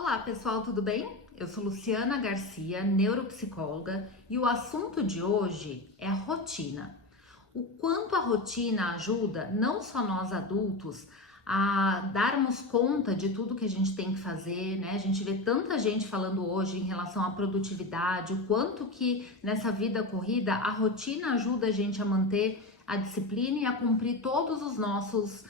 Olá pessoal, tudo bem? Eu sou Luciana Garcia, neuropsicóloga, e o assunto de hoje é a rotina. O quanto a rotina ajuda não só nós adultos a darmos conta de tudo que a gente tem que fazer, né? A gente vê tanta gente falando hoje em relação à produtividade, o quanto que nessa vida corrida a rotina ajuda a gente a manter a disciplina e a cumprir todos os nossos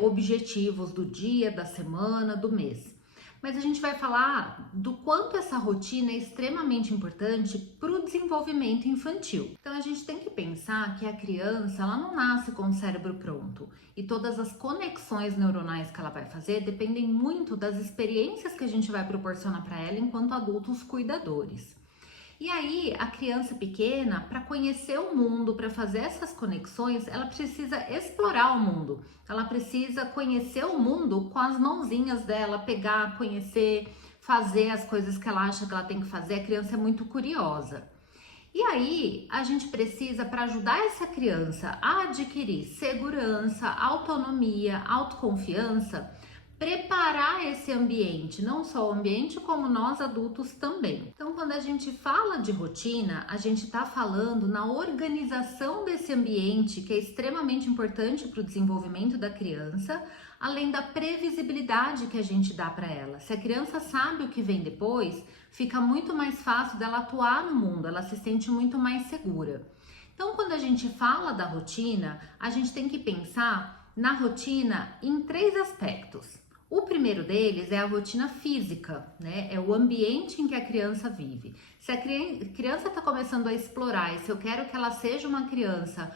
objetivos do dia, da semana, do mês. Mas a gente vai falar do quanto essa rotina é extremamente importante para o desenvolvimento infantil. Então a gente tem que pensar que a criança ela não nasce com o cérebro pronto e todas as conexões neuronais que ela vai fazer dependem muito das experiências que a gente vai proporcionar para ela enquanto adultos cuidadores. E aí, a criança pequena, para conhecer o mundo, para fazer essas conexões, ela precisa explorar o mundo. Ela precisa conhecer o mundo com as mãozinhas dela, pegar, conhecer, fazer as coisas que ela acha que ela tem que fazer. A criança é muito curiosa. E aí, a gente precisa, para ajudar essa criança a adquirir segurança, autonomia, autoconfiança, preparar esse ambiente, não só o ambiente, como nós adultos também. Então, quando a gente fala de rotina, a gente está falando na organização desse ambiente, que é extremamente importante para o desenvolvimento da criança, além da previsibilidade que a gente dá para ela. Se a criança sabe o que vem depois, fica muito mais fácil dela atuar no mundo, ela se sente muito mais segura. Então, quando a gente fala da rotina, a gente tem que pensar na rotina em três aspectos. O primeiro deles é a rotina física, né? É o ambiente em que a criança vive. Se a criança está começando a explorar, e se eu quero que ela seja uma criança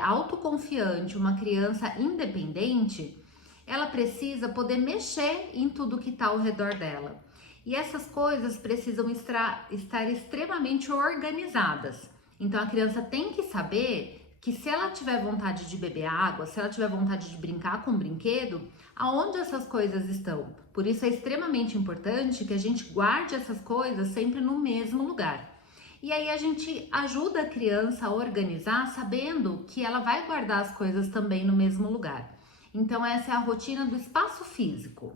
autoconfiante, uma criança independente, ela precisa poder mexer em tudo que está ao redor dela. E essas coisas precisam estar extremamente organizadas. Então a criança tem que saber que se ela tiver vontade de beber água, se ela tiver vontade de brincar com um brinquedo, aonde essas coisas estão? Por isso é extremamente importante que a gente guarde essas coisas sempre no mesmo lugar. E aí a gente ajuda a criança a organizar sabendo que ela vai guardar as coisas também no mesmo lugar. Então essa é a rotina do espaço físico.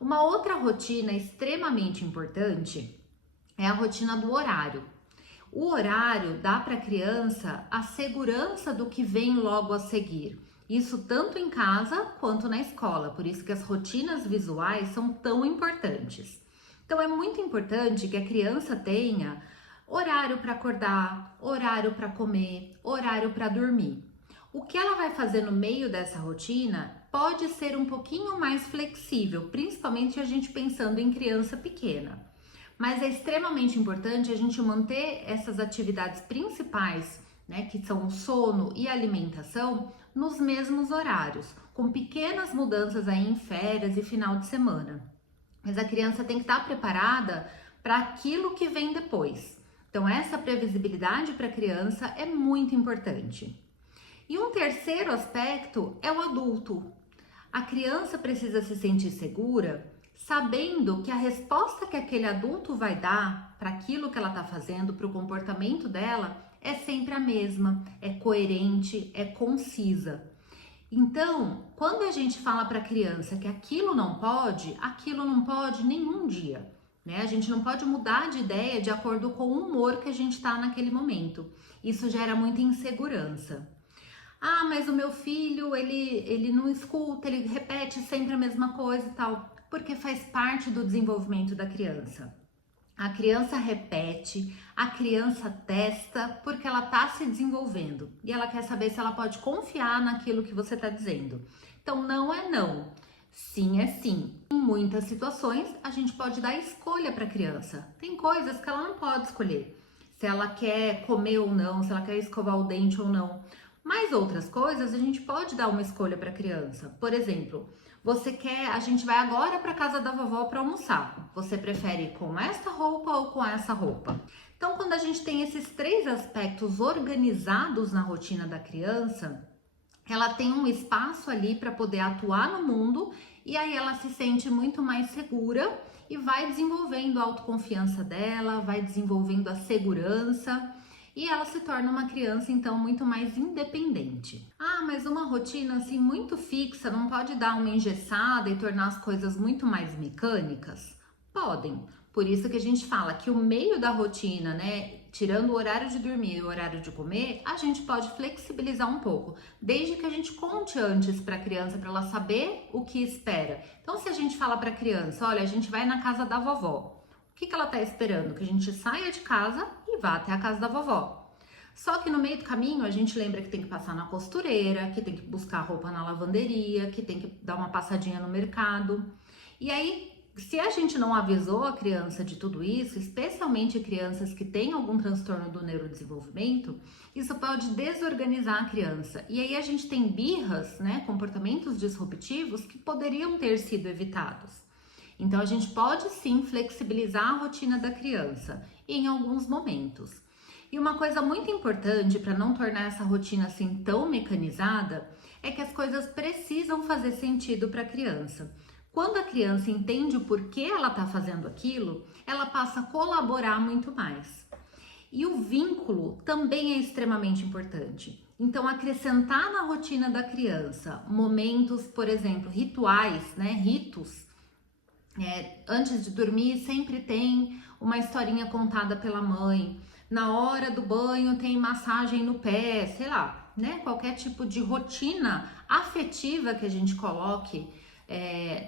Uma outra rotina extremamente importante é a rotina do horário. O horário dá para a criança a segurança do que vem logo a seguir. Isso tanto em casa quanto na escola, por isso que as rotinas visuais são tão importantes. Então é muito importante que a criança tenha horário para acordar, horário para comer, horário para dormir. O que ela vai fazer no meio dessa rotina pode ser um pouquinho mais flexível, principalmente a gente pensando em criança pequena. Mas é extremamente importante a gente manter essas atividades principais, né, que são o sono e a alimentação, nos mesmos horários, com pequenas mudanças aí em férias e final de semana. Mas a criança tem que estar preparada para aquilo que vem depois. Então, essa previsibilidade para a criança é muito importante. E um terceiro aspecto é o adulto. A criança precisa se sentir segura, sabendo que a resposta que aquele adulto vai dar para aquilo que ela está fazendo, para o comportamento dela, é sempre a mesma, é coerente, é concisa. Então, quando a gente fala para a criança que aquilo não pode nenhum dia, né? A gente não pode mudar de ideia de acordo com o humor que a gente está naquele momento. Isso gera muita insegurança. Ah, mas o meu filho, ele não escuta, ele repete sempre a mesma coisa e tal. Porque faz parte do desenvolvimento da criança. A criança repete, a criança testa, porque ela está se desenvolvendo e ela quer saber se ela pode confiar naquilo que você está dizendo. Então, não é não, sim é sim. Em muitas situações, a gente pode dar escolha para a criança. Tem coisas que ela não pode escolher, se ela quer comer ou não, se ela quer escovar o dente ou não. Mas outras coisas a gente pode dar uma escolha para a criança. Por exemplo, a gente vai agora para casa da vovó para almoçar. Você prefere ir com esta roupa ou com essa roupa? Então, quando a gente tem esses três aspectos organizados na rotina da criança, ela tem um espaço ali para poder atuar no mundo e aí ela se sente muito mais segura e vai desenvolvendo a autoconfiança dela, vai desenvolvendo a segurança. E ela se torna uma criança, então, muito mais independente. Ah, mas uma rotina, assim, muito fixa, não pode dar uma engessada e tornar as coisas muito mais mecânicas? Podem. Por isso que a gente fala que o meio da rotina, né, tirando o horário de dormir e o horário de comer, a gente pode flexibilizar um pouco, desde que a gente conte antes para a criança, para ela saber o que espera. Então, se a gente fala para a criança, olha, a gente vai na casa da vovó, o que ela está esperando? Que a gente saia de casa e vá até a casa da vovó. Só que no meio do caminho a gente lembra que tem que passar na costureira, que tem que buscar roupa na lavanderia, que tem que dar uma passadinha no mercado. E aí, se a gente não avisou a criança de tudo isso, especialmente crianças que têm algum transtorno do neurodesenvolvimento, isso pode desorganizar a criança. E aí a gente tem birras, né, comportamentos disruptivos que poderiam ter sido evitados. Então a gente pode sim flexibilizar a rotina da criança em alguns momentos. E uma coisa muito importante para não tornar essa rotina assim tão mecanizada é que as coisas precisam fazer sentido para a criança. Quando a criança entende o porquê ela está fazendo aquilo, ela passa a colaborar muito mais. E o vínculo também é extremamente importante. Então, acrescentar na rotina da criança momentos, por exemplo, rituais, né, ritos. Antes de dormir sempre tem uma historinha contada pela mãe. Na hora do banho tem massagem no pé, sei lá, né? Qualquer tipo de rotina afetiva que a gente coloque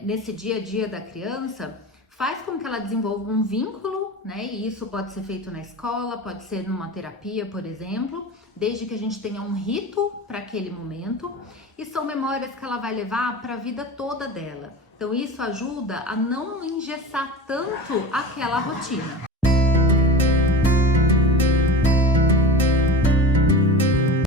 nesse dia a dia da criança faz com que ela desenvolva um vínculo, né? E isso pode ser feito na escola, pode ser numa terapia, por exemplo, desde que a gente tenha um rito para aquele momento, e são memórias que ela vai levar para a vida toda dela. Então isso ajuda a não engessar tanto aquela rotina.